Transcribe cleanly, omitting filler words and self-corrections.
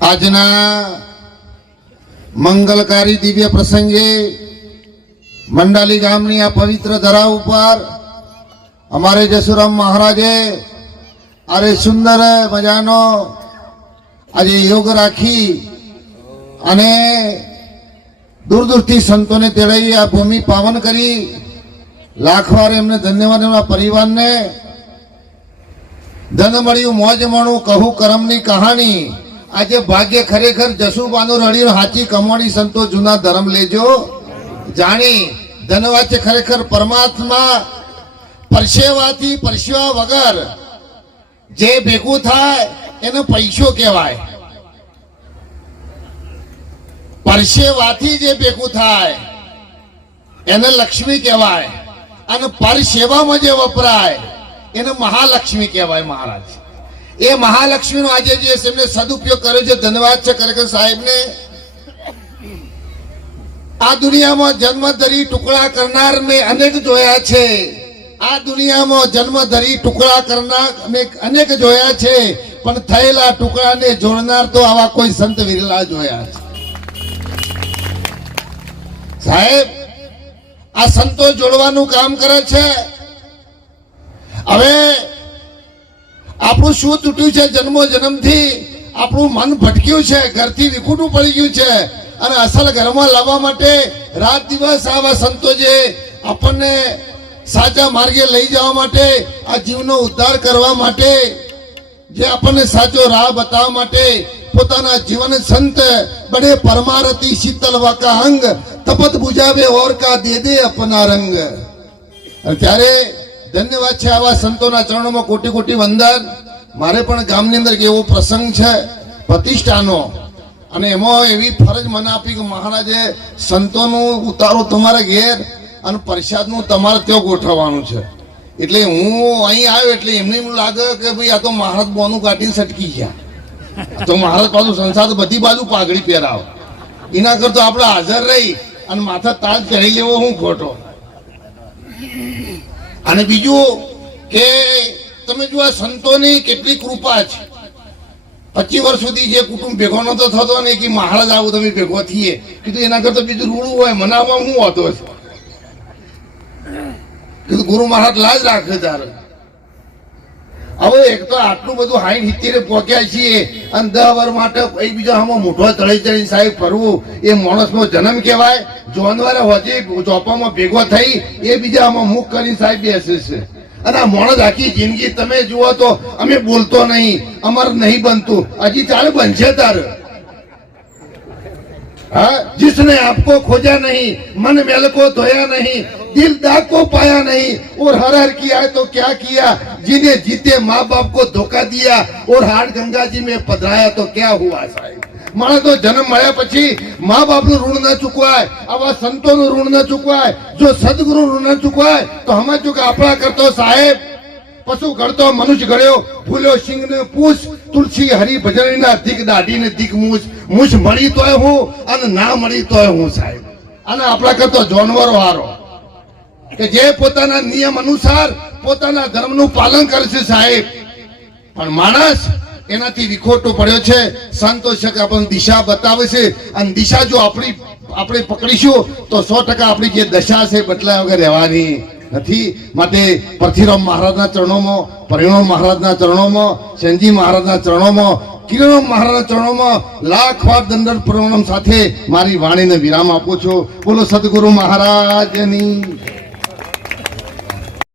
આજના મંગલકારી દિવ્ય પ્રસંગે મંડાલી ગામની આ પવિત્ર ધરા ઉપર અમારે જસુરામ મહારાજે અરે સુંદર મજાનો આજે યોગ રાખી અને દૂર દૂરથી સંતોને તેડાવી આ ભૂમિ પાવન કરી. લાખ વાર એમને ધન્યવાદ. એમના પરિવારને ધન મળ્યું મોજ મળું કહું કરમની કહાણી. આજે ભાગ્ય ખરેખર જસુબાનું રડ્યું હાચી કમાણી સંતો જૂના ધર્મ લેજો જાણી. ધન્યવાદ છે ખરેખર પરમાત્મા. પરસેવાથી પરસેવા વગર જે ભેગું થાય એને પૈસો કહેવાય. પરસેવાથી જે ભેગું થાય એને લક્ષ્મી કહેવાય અને પરસેવામાં જે વપરાય એને મહાલક્ષ્મી કહેવાય. મહારાજ એ મહાલક્ષ્મીનો આજે જે એમને સદુપયોગ કર્યો છે. ધન્યવાદ છે ખરેખર સાહેબને. આ દુનિયામાં જન્મ ધરી ટુકડા કરનાર મેં અનેક જોયા છે. આ દુનિયામાં જન્મ ધરી ટુકડા કરનાર મેં અનેક જોયા છે, પણ થયેલા ટુકડાને જોડનાર તો આવા કોઈ સંત વિરલા જોયા છે. સાહેબ આ સંતો જોડવાનું કામ કરે છે. હવે આપણું શું તૂટ્યું છે? જન્મો જન્મથી આપણું મન ભટક્યું છે, ઘરથી વિખૂટું પડી ગયું છે અને અસલ ઘરમાં લાવવા માટે રાત દિવસ આવા સંતો જે આપણને સાચા માર્ગે લઈ જવા માટે, આ જીવનો ઉદ્ધાર કરવા માટે, જે આપણને સાચો રાહ બતાવવા માટે પોતાના જીવન સંત બડે પરમારતી શીતલ વાકા અંગ તપત બુજાવે ઓર કા દે દે અપના રંગ. ત્યારે ધન્યવાદ છે આવા સંતોના ચરણોમાં કોટી કોટી વંદન. મારે પણ ગામની અંદર એવો પ્રસંગ છે પ્રતિષ્ઠાનો, અને એમાં એવી ફરજ મને આપી કે મહારાજે સંતોનું ઉતારો તમારા ઘેર અને પ્રસાદનું તમારે ત્યાં ગોઠવવાનું છે. એટલે હું અહીં આવ્યો એટલે એમને એવું લાગે કે ભાઈ આ તો મહારાજ બોનું કાઢીને સટકી ગયા. તો મહારાજ પાછું સંસાર બધી બાજુ પાઘડી પહેરાવ. એના કરતો આપણે હાજર રહી અને માથા તાજ ચડી લેવો હું ખોટો. અને બીજું કે તમે જો આ સંતોની કેટલી કૃપા છે. 25 વર્ષ સુધી જે કુટુંબ ભેગો નતો થતો ને કે મહારાજ આવું તમે ભેગો થઈએ, કીધું એના કરતા બીજું રૂડું હોય મનાવવા હું હતો છે. કીધું ગુરુ મહારાજ લાજ રાખે તારે. હવે એક તો આટલું બધું 60-70 પહોંચ્યા છીએ અને 10 વર્ષ માટે એકબીજા આમાં મોઢો ચડી ચડી સાહેબ ફરવું એ માણસનો જન્મ કહેવાય. જોનવારે હોજી ચોપામાં ભેગો થઈ એ બીજા આમાં મુખ કરીને સાહેબ બેસે છે. અને આ માણસ આખી જિંદગી તમે જુઓ તો અમે બોલતો નહીં, અમારે નહીં બનતું, હજી ચાલે બનશે તારે. हाँ, जिसने आपको खोजा नहीं, मन मैल को धोया नहीं, दिल दाग को पाया नहीं और हर हर किया है तो क्या किया. जिन्हें जीते माँ बाप को धोखा दिया और हाड़ गंगा जी में पधराया तो क्या हुआ. साहेब माणस तो जन्म મળ્યા પછી મા બાપનું ઋણ ન ચૂકવાય, આવા સંતોનું ઋણ ન ચૂકવાય. જો સદગુરુ ઋણ ન ચૂકવાય તો સમજો કે આપણા કરતો સાહેબ પશુ ઘડતો મનુષ્ય ઘડ્યો, ફૂલ્યો સિંહ ને પૂછ, તુલસી હરી ભજની ના દીક દાઢી ને દીક મૂછ. મૂછ મળી તોય હું અને ના મળી તોય હું. સાહેબ અને આપણા કરતો જાનવરો હારો કે જે પોતાના નિયમ અનુસાર પોતાના ધર્મનું પાલન કરે છે. સાહેબ પણ માણસ એનાથી વિખોટો પડ્યો છે. સંતો છે કે આપણને દિશા બતાવે છે અને દિશા જો આપણે પકડીશું તો 100% આપણી જે દશા છે બદલાયા વગર રહેવાની નથી. માટે પરથીરામ મહારાજના ચરણોમાં, પરિણામ મહારાજના ચરણોમાં, સેનજી મહારાજના ચરણોમાં, કિરણ મહારાજના ચરણોમાં લાખ વાર દંડવત પ્રણામ સાથે મારી વાણીને વિરામ આપું છું. બોલો સદગુરુ મહારાજની.